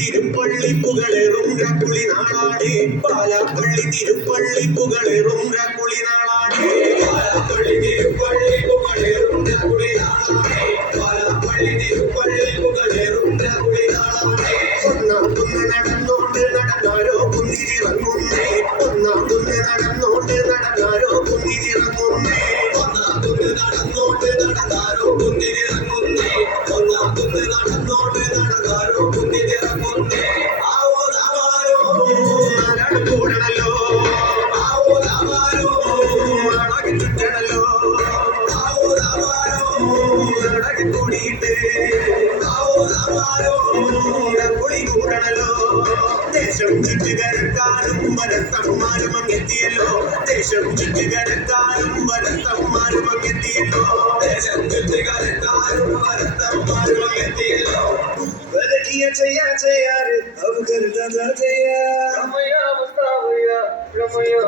തിരുപ്പള്ളി പുകളേറും കുളി നാളാടേ പാലപ്പള്ളി തിരുപ്പള്ളി പുകളേറും കുളി നാളാടേ പാലപ്പള്ളി തിരുപ്പള്ളി പുകളേറും കുളി നാളാടേ പാലപ്പള്ളി തിരുപ്പള്ളി പുകളേറും കുളി നാളാടേ ഒന്നാം കുന്ന് നടന്നോണ്ട് നടന്നാരോ കുന്നിരിറങ്ങുന്നേ ഒന്നാം കുന്ന് നടന്നോണ്ട് നടന്നാരോ കുന്നിരിറങ്ങുന്നേ ഒന്നാം കുന്ന് നടന്നോണ്ട് നടന്നാരോ കുന്നിരിറങ്ങുന്നേ ഒന്നാം കുന്ന് നടന്നോണ്ട് നടന്നാരോ കുന്നിരിറങ്ങുന്നേ കൂടണല്ലോ ചുറ്റണല്ലോ കൂടിയിട്ട് കുളി കൂടണല്ലോ ദേശം ചുറ്റുകരക്കാരും വരത്തന്മാരും അങ്ങെത്തിയല്ലോ ദേശം ചുറ്റുകരക്കാരും വരത്തന്മാരും അങ്ങെത്തിയല്ലോ ദേശം ചുറ്റുകരക്കാരും വരത്തന്മാരും അങ്ങെത്തിയല്ലോ ചെയ്യാറ് അവകരുതാ ചെയ്യാ Ramaya,